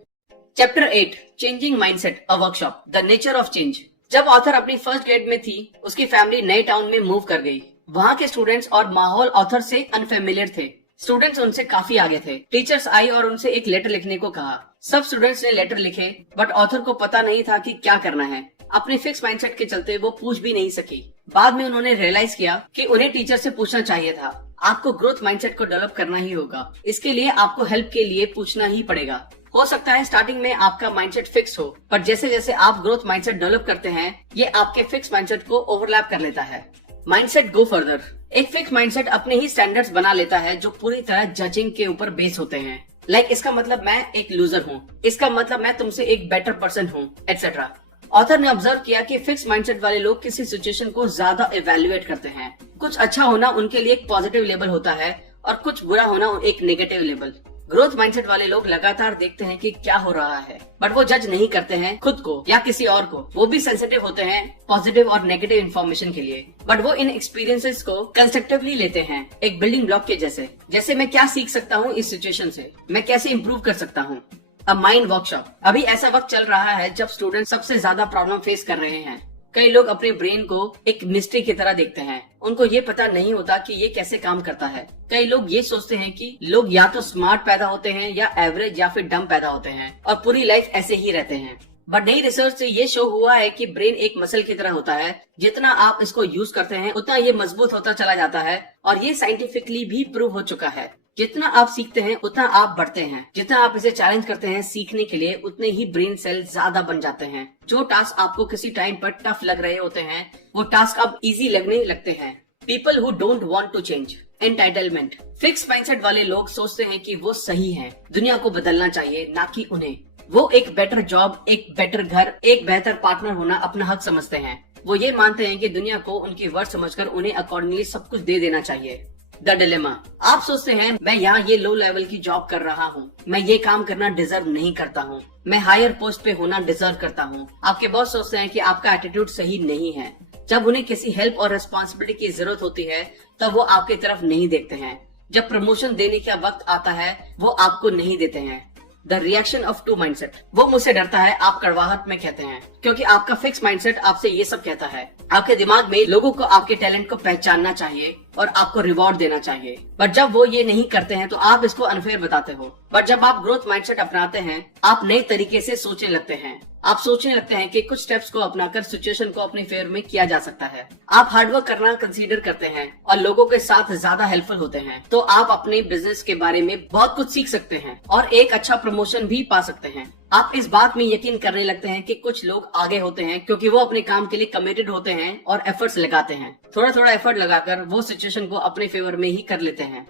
Chapter 8, changing mindset, a workshop, the nature of change. जब ऑथर अपनी फर्स्ट ग्रेड में थी, उसकी फैमिली नए टाउन में मूव कर गई। वहाँ के स्टूडेंट्स और माहौल ऑथर से अनफेमिलियर थे। स्टूडेंट्स उनसे काफी आगे थे। टीचर्स आई और उनसे एक लेटर लिखने को कहा। सब स्टूडेंट्स ने लेटर लिखे, बट ऑथर को पता नहीं था कि क्या करना है। अपने फिक्स माइंडसेट के चलते वो पूछ भी नहीं सकी। बाद में उन्होंने रियलाइज किया कि उन्हें टीचर से पूछना चाहिए था। आपको ग्रोथ माइंडसेट को डेवलप करना ही होगा। इसके लिए आपको हेल्प के लिए पूछना ही पड़ेगा। हो सकता है स्टार्टिंग में आपका माइंडसेट फिक्स हो, पर जैसे जैसे आप ग्रोथ माइंडसेट डेवलप करते हैं, ये आपके फिक्स माइंडसेट को ओवरलैप कर लेता है। Mindset go further. एक फिक्स माइंडसेट अपने ही स्टैंडर्ड्स बना लेता है जो पूरी तरह जजिंग के ऊपर बेस होते हैं। लाइक इसका मतलब मैं एक लूजर हूँ, इसका मतलब मैं तुमसे एक बेटर पर्सन हूँ, एटसेट्रा। ऑथर ने ऑब्जर्व किया कि फिक्स माइंडसेट वाले लोग किसी सिचुएशन को ज्यादा इवेल्युएट करते हैं। कुछ अच्छा होना उनके लिए एक पॉजिटिव लेबल होता है और कुछ बुरा होना एक नेगेटिव लेबल। ग्रोथ माइंडसेट वाले लोग लगातार देखते हैं कि क्या हो रहा है, बट वो जज नहीं करते हैं खुद को या किसी और को। वो भी सेंसिटिव होते हैं पॉजिटिव और नेगेटिव इन्फॉर्मेशन के लिए, बट वो इन एक्सपीरियंसेस को कंस्ट्रक्टिवली लेते हैं, एक बिल्डिंग ब्लॉक के जैसे मैं क्या सीख सकता हूँ इस सिचुएशन से, मैं कैसे इम्प्रूव कर सकता हूँ। A mind workshop. अभी ऐसा वक्त चल रहा है जब स्टूडेंट सबसे ज्यादा प्रॉब्लम फेस कर रहे हैं। कई लोग अपने ब्रेन को एक मिस्ट्री की तरह देखते हैं। उनको ये पता नहीं होता कि ये कैसे काम करता है। कई लोग ये सोचते हैं कि लोग या तो स्मार्ट पैदा होते हैं या एवरेज या फिर डम पैदा होते हैं और पूरी लाइफ ऐसे ही रहते हैं। बट नई रिसर्च से ये शो हुआ है कि ब्रेन एक मसल की तरह होता है। जितना आप इसको यूज करते हैं उतना ये मजबूत होता चला जाता है और ये साइंटिफिकली भी प्रूव हो चुका है। जितना आप सीखते हैं उतना आप बढ़ते हैं। जितना आप इसे चैलेंज करते हैं सीखने के लिए, उतने ही ब्रेन सेल ज्यादा बन जाते हैं। जो टास्क आपको किसी टाइम पर टफ लग रहे होते हैं, वो टास्क अब इजी लगने लगते हैं। People who don't want to change. Entitlement. Fixed mindset वाले लोग सोचते हैं कि वो सही हैं, दुनिया को बदलना चाहिए, ना कि उन्हें। वो एक बेटर जॉब, एक बेटर घर, एक बेहतर पार्टनर होना अपना हक समझते हैं। वो ये मानते हैं कि दुनिया को उनकी वर्थ समझकर उन्हें अकॉर्डिंगली सब कुछ दे देना चाहिए। The dilemma. आप सोचते हैं मैं यहाँ ये लो लेवल की जॉब कर रहा हूँ, मैं ये काम करना डिजर्व नहीं करता हूँ, मैं हायर पोस्ट पे होना डिजर्व करता हूँ। आपके बॉस सोचते हैं कि आपका एटीट्यूड सही नहीं है। जब उन्हें किसी हेल्प और रिस्पॉन्सिबिलिटी की जरूरत होती है तब वो आपकी तरफ नहीं देखते हैं। जब प्रमोशन देने का वक्त आता है वो आपको नहीं देते हैं। The reaction of two mindset. वो मुझसे डरता है, आप कड़वाहट में कहते हैं, क्योंकि आपका फिक्स माइंडसेट आपसे ये सब कहता है। आपके दिमाग में लोगों को आपके टैलेंट को पहचानना चाहिए और आपको रिवॉर्ड देना चाहिए, बट जब वो ये नहीं करते हैं तो आप इसको अनफेयर बताते हो। बट जब आप ग्रोथ माइंडसेट अपनाते हैं, आप नए तरीके से सोचने लगते हैं। आप सोचने लगते हैं कि कुछ स्टेप्स को अपनाकर सिचुएशन को अपने फेवर में किया जा सकता है। आप हार्डवर्क करना कंसीडर करते हैं और लोगों के साथ ज्यादा हेल्पफुल होते हैं, तो आप अपने बिजनेस के बारे में बहुत कुछ सीख सकते हैं और एक अच्छा प्रमोशन भी पा सकते हैं। आप इस बात में यकीन करने लगते हैं कि कुछ लोग आगे होते हैं क्योंकि वो अपने काम के लिए कमिटेड होते हैं और एफर्ट्स लगाते हैं। थोड़ा थोड़ा एफर्ट लगाकर वो सिचुएशन को अपने फेवर में ही कर लेते हैं।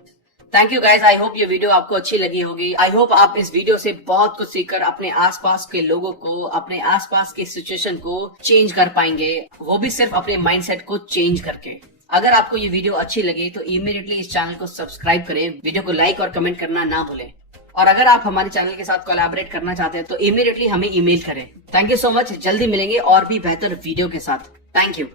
Thank you guys, I hope ये वीडियो आपको अच्छी लगी होगी। आई होप आप इस वीडियो से बहुत कुछ सीखकर अपने आसपास के लोगों को, अपने आसपास की सिचुएशन को चेंज कर पाएंगे, वो भी सिर्फ अपने माइंडसेट को चेंज करके। अगर आपको ये वीडियो अच्छी लगी तो इमीडिएटली इस चैनल को सब्सक्राइब करें, वीडियो को लाइक और कमेंट करना ना भूलें। और अगर आप हमारे चैनल के साथ कोलैबोरेट करना चाहते हैं तो इमीडिएटली हमें ईमेल करें। थैंक यू सो मच, जल्दी मिलेंगे और भी बेहतर वीडियो के साथ। Thank you.